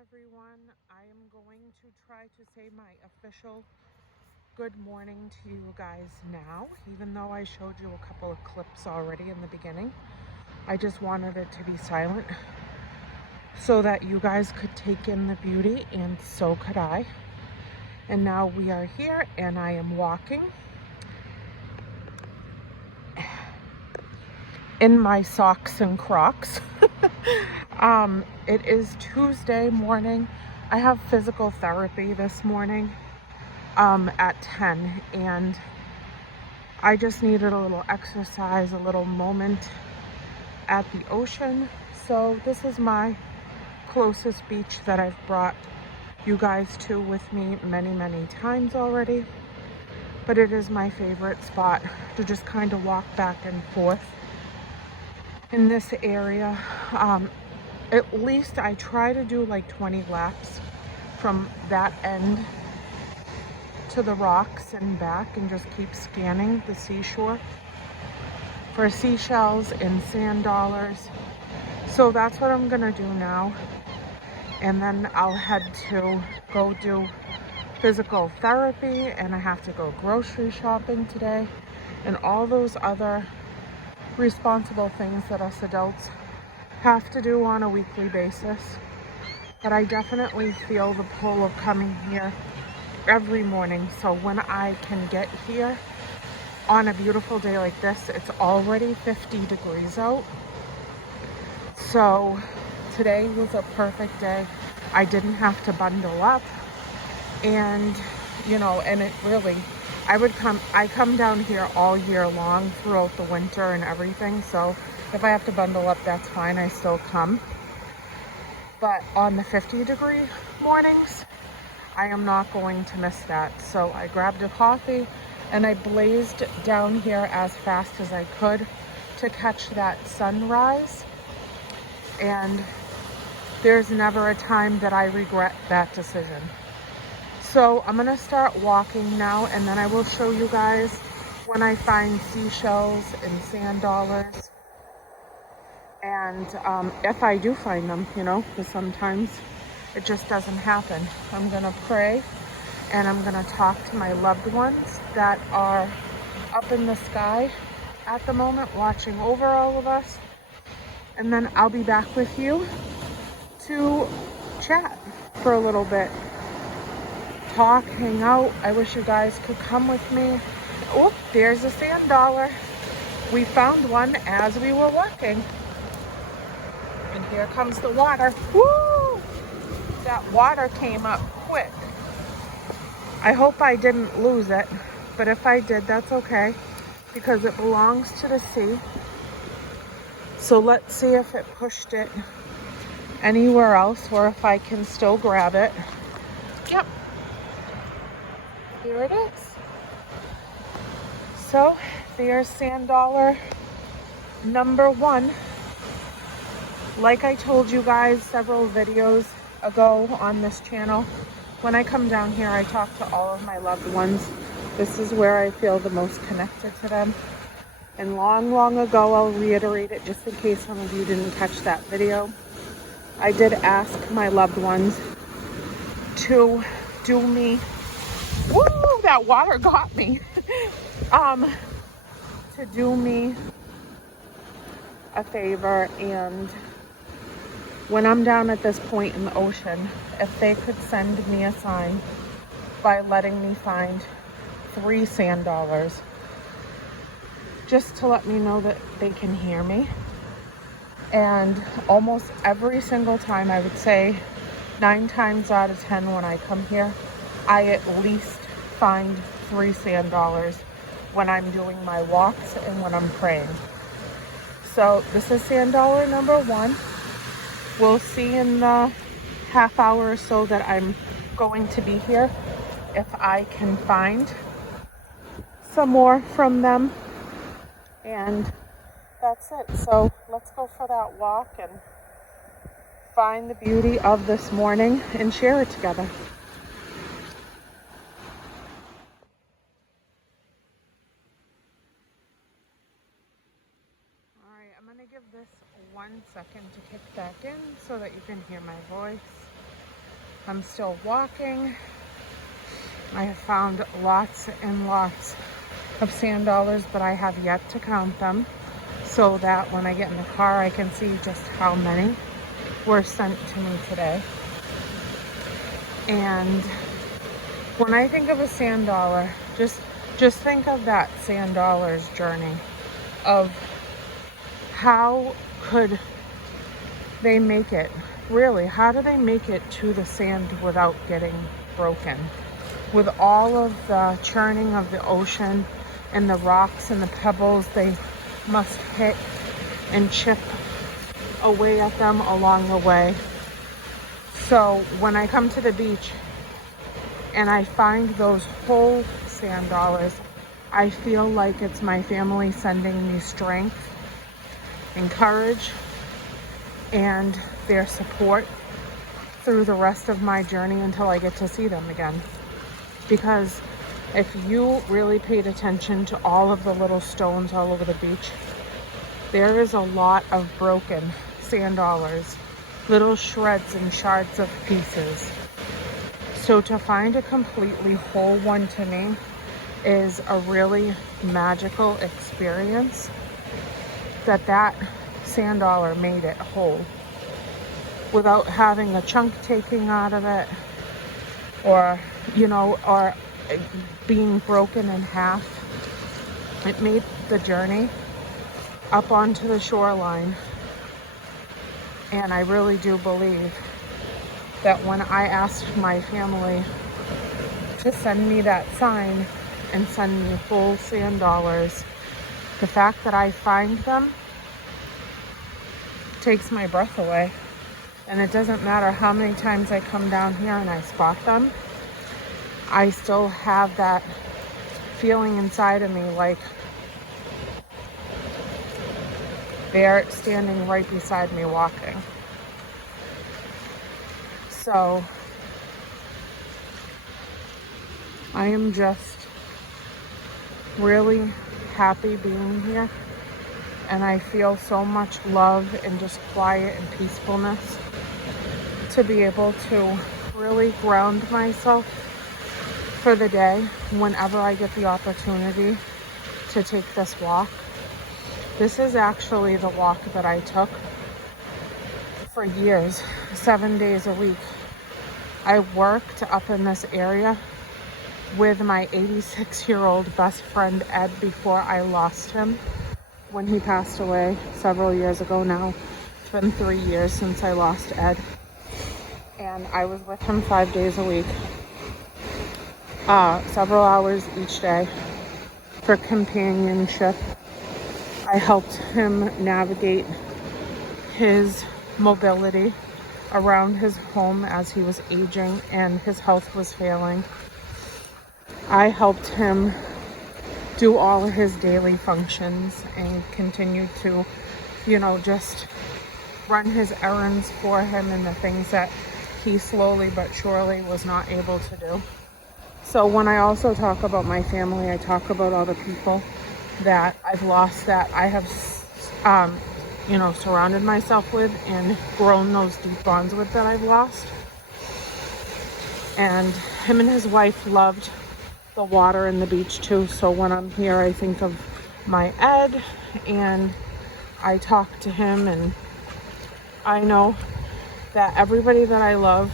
everyone. I am going to try to say my official good morning to you guys now, even though I showed you a couple of clips already in the beginning. I just wanted it to be silent so that you guys could take in the beauty, and so could I. And now we are here and I am walking in my socks and Crocs. It is Tuesday morning. I have physical therapy this morning at 10, and I just needed a little exercise, a little moment at the ocean. So this is my closest beach that I've brought you guys to with me many times already, but it is my favorite spot to just kind of walk back and forth in this area. At least I try to do like 20 laps from that end to the rocks and back, and just keep scanning the seashore for seashells and sand dollars. So that's what I'm gonna do now, and then I'll head to go do physical therapy, and I have to go grocery shopping today, and all those other responsible things that us adults have to do on a weekly basis. But I definitely feel the pull of coming here every morning. So when I can get here on a beautiful day like this, it's already 50 degrees out. So today was a perfect day. I didn't have to bundle up, and and it really, I come down here all year long throughout the winter and everything. So if I have to bundle up, that's fine. I still come. But on the 50-degree mornings, I am not going to miss that. So I grabbed a coffee and I blazed down here as fast as I could to catch that sunrise. And there's never a time that I regret that decision. So I'm gonna start walking now, and then I will show you guys when I find seashells and sand dollars. And if I do find them, because sometimes it just doesn't happen. I'm gonna pray, and I'm gonna talk to my loved ones that are up in the sky at the moment, watching over all of us. And then I'll be back with you to chat for a little bit. Talk, hang out. I wish you guys could come with me. Oh, there's a sand dollar. We found one as we were walking. And here comes the water. Woo! That water came up quick. I hope I didn't lose it, but if I did, that's okay, because it belongs to the sea. So let's see if it pushed it anywhere else, or if I can still grab it. Yep. Here it is. So there's sand dollar number one. Like I told you guys several videos ago on this channel, when I come down here, I talk to all of my loved ones. This is where I feel the most connected to them. And long ago, I'll reiterate it just in case some of you didn't catch that video, I did ask my loved ones to do me, woo, that water got me, to do me a favor, and when I'm down at this point in the ocean, if they could send me a sign by letting me find 3 sand dollars, just to let me know that they can hear me. And almost every single time, I would say 9 times out of 10 when I come here, I at least find 3 sand dollars when I'm doing my walks and when I'm praying. So this is sand dollar number one. We'll see in the half hour or so that I'm going to be here if I can find some more from them. And that's it. So let's go for that walk and find the beauty of this morning and share it together. All right, I'm gonna give this 1 second to kick back in so that you can hear my voice. I'm still walking. I have found lots and lots of sand dollars, but I have yet to count them so that when I get in the car, I can see just how many were sent to me today. And when I think of a sand dollar, just think of that sand dollar's journey of how could they make it? Really, how do they make it to the sand without getting broken? With all of the churning of the ocean and the rocks and the pebbles they must hit and chip away at them along the way. So when I come to the beach and I find those whole sand dollars, I feel like it's my family sending me strength and courage and their support through the rest of my journey until I get to see them again. Because if you really paid attention to all of the little stones all over the beach, there is a lot of broken sand dollars, little shreds and shards of pieces. So to find a completely whole one to me is a really magical experience, that sand dollar made it whole without having a chunk taken out of it, or or being broken in half. It made the journey up onto the shoreline. And I really do believe that when I asked my family to send me that sign and send me whole sand dollars, the fact that I find them takes my breath away. And it doesn't matter how many times I come down here and I spot them, I still have that feeling inside of me like they're standing right beside me walking. So I am just really happy being here, and I feel so much love and just quiet and peacefulness to be able to really ground myself for the day whenever I get the opportunity to take this walk. This is actually the walk that I took for years, 7 days a week. I worked up in this area with my 86-year-old best friend Ed before I lost him when he passed away several years ago now. It's been 3 years since I lost Ed. And I was with him 5 days a week, several hours each day for companionship. I helped him navigate his mobility around his home as he was aging and his health was failing. I helped him do all of his daily functions and continue to, just run his errands for him and the things that he slowly but surely was not able to do. So when I also talk about my family, I talk about all the people that I've lost, that I have, surrounded myself with and grown those deep bonds with that I've lost. And him and his wife loved the water and the beach too. So when I'm here, I think of my Ed and I talk to him, and I know that everybody that I love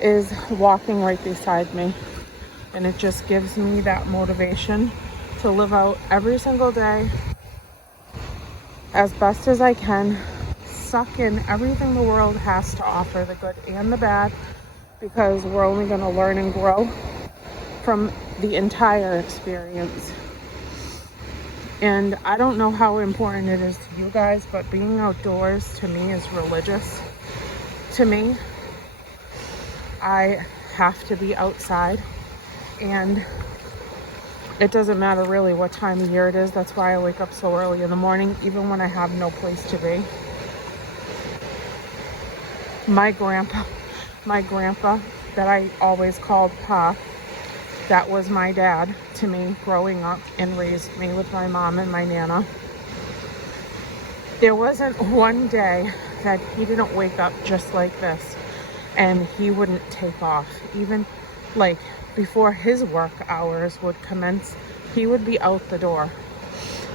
is walking right beside me. And it just gives me that motivation to live out every single day as best as I can, suck in everything the world has to offer, the good and the bad, because we're only going to learn and grow from the entire experience. And I don't know how important it is to you guys, but being outdoors to me is religious. To me, I have to be outside, and it doesn't matter really what time of year it is. That's why I wake up so early in the morning, even when I have no place to be. My grandpa that I always called Pa, that was my dad to me growing up and raised me with my mom and my Nana. There wasn't one day that he didn't wake up just like this and he wouldn't take off. Even like before his work hours would commence, he would be out the door.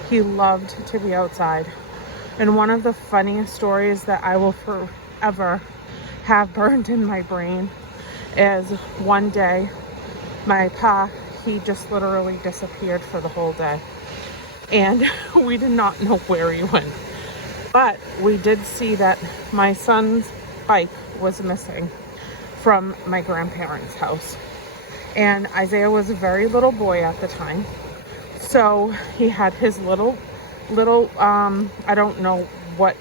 He loved to be outside. And one of the funniest stories that I will forever have burned in my brain is one day my pa, he just literally disappeared for the whole day. And we did not know where he went. But we did see that my son's bike was missing from my grandparents' house. And Isaiah was a very little boy at the time. So he had his little, I don't know what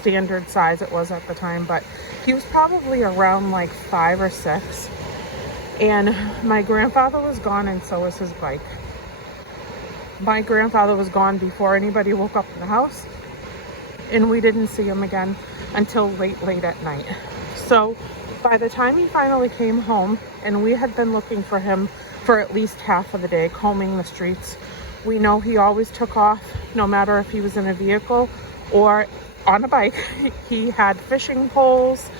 standard size it was at the time, but he was probably around like 5 or 6. And my grandfather was gone, and so was his bike. My grandfather was gone before anybody woke up in the house, and we didn't see him again until late at night. So by the time he finally came home, and we had been looking for him for at least half of the day, combing the streets, we know he always took off, no matter if he was in a vehicle or on a bike. He had fishing poles,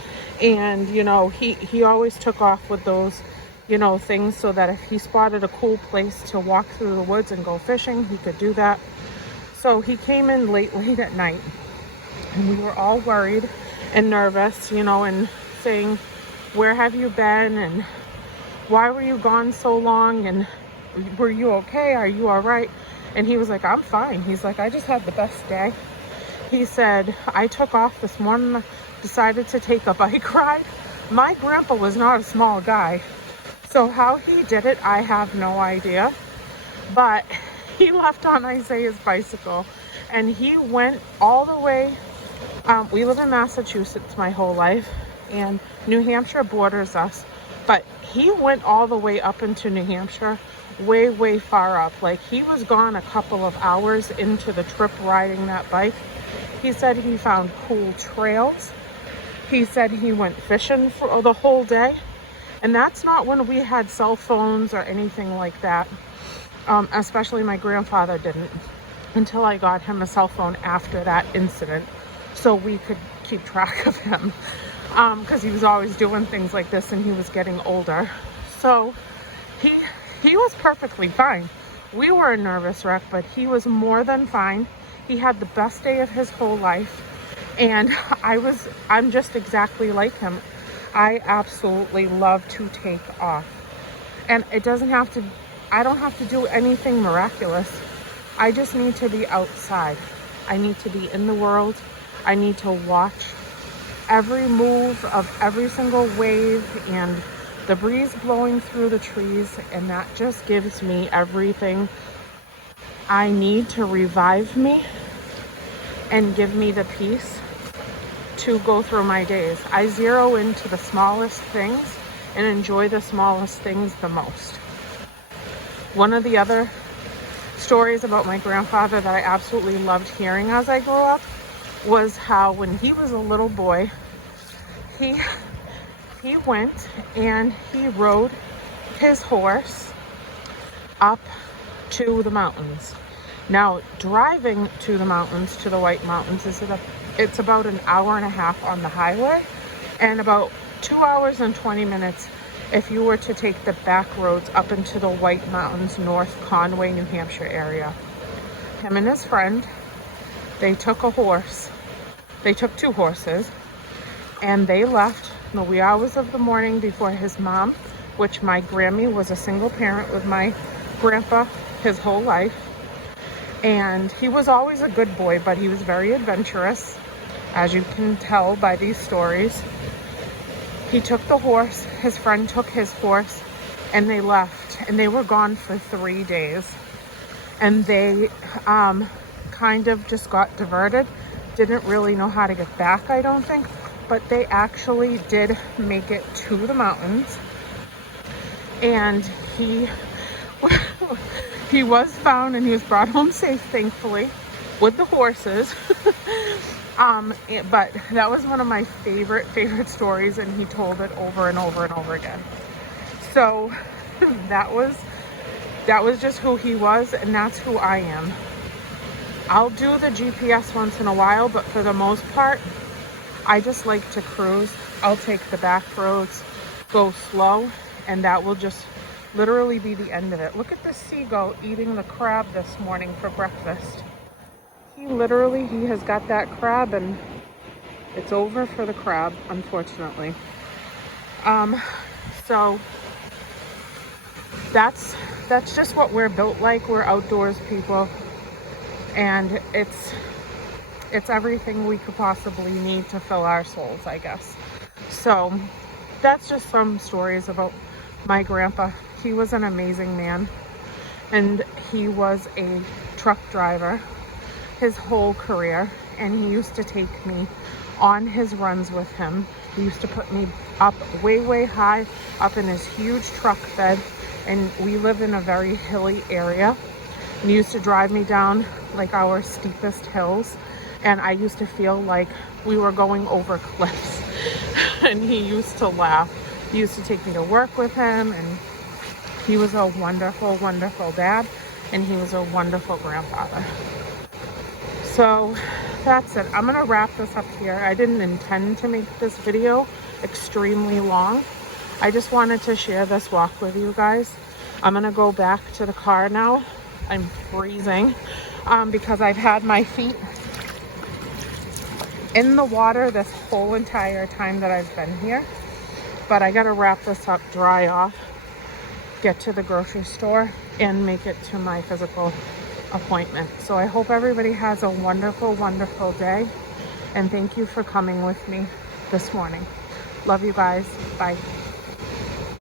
and he always took off with those things, so that if he spotted a cool place to walk through the woods and go fishing, he could do that. So he came in late at night, and we were all worried and nervous, and saying, where have you been, and why were you gone so long, and were you okay, are you all right? And he was like, I'm fine. He's like, I just had the best day. He said, I took off this morning, decided to take a bike ride. My grandpa was not a small guy, so how he did it, I have no idea. But he left on Isaiah's bicycle, and he went all the way. We live in Massachusetts my whole life, and New Hampshire borders us. But he went all the way up into New Hampshire, way far up. Like, he was gone a couple of hours into the trip riding that bike. He said he found cool trails. He said he went fishing for the whole day. And that's not when we had cell phones or anything like that. Especially my grandfather didn't, until I got him a cell phone after that incident, so we could keep track of him. Because he was always doing things like this, and he was getting older. So he was perfectly fine. We were a nervous wreck, but he was more than fine. He had the best day of his whole life, and I'm just exactly like him. I absolutely love to take off, and I don't have to do anything miraculous. I just need to be outside. I need to be in the world. I need to watch every move of every single wave and the breeze blowing through the trees, and that just gives me everything I need to revive me and give me the peace to go through my days. I zero into the smallest things and enjoy the smallest things the most. One of the other stories about my grandfather that I absolutely loved hearing as I grew up was how when he was a little boy, he went and he rode his horse up to the mountains. Now, driving to the mountains, to the White Mountains, it's about an hour and a half on the highway, and about 2 hours and 20 minutes if you were to take the back roads up into the White Mountains, North Conway, New Hampshire area. Him and his friend, they took a horse. They took 2 horses, and they left in the wee hours of the morning before his mom, which my Grammy was a single parent with my grandpa his whole life. And he was always a good boy, but he was very adventurous, as you can tell by these stories. He took the horse, his friend took his horse, and they left. And they were gone for 3 days. And they kind of just got diverted. Didn't really know how to get back, I don't think. But they actually did make it to the mountains. And he was found, and he was brought home safe, thankfully, with the horses. But that was one of my favorite stories, and he told it over and over and over again. So that was just who he was, and that's who I am. I'll do the GPS once in a while, but for the most part, I just like to cruise. I'll take the back roads, go slow, and that will just literally be the end of it. Look at this seagull eating the crab this morning for breakfast. He has got that crab, and it's over for the crab, unfortunately. So that's just what we're built like. We're outdoors people, and it's everything we could possibly need to fill our souls, I guess. So that's just some stories about my grandpa. He was an amazing man, and he was a truck driver his whole career, and he used to take me on his runs with him. He used to put me up way high up in his huge truck bed, and we live in a very hilly area, and he used to drive me down like our steepest hills, and I used to feel like we were going over cliffs. And he used to laugh. He used to take me to work with him, and he was a wonderful dad, and he was a wonderful grandfather. So that's it. I'm gonna wrap this up here. I didn't intend to make this video extremely long. I just wanted to share this walk with you guys. I'm gonna go back to the car now. I'm freezing because I've had my feet in the water this whole entire time that I've been here. But I gotta wrap this up, dry off, get to the grocery store, and make it to my physical appointment. So I hope everybody has a wonderful day, and thank you for coming with me this morning. Love you guys. Bye.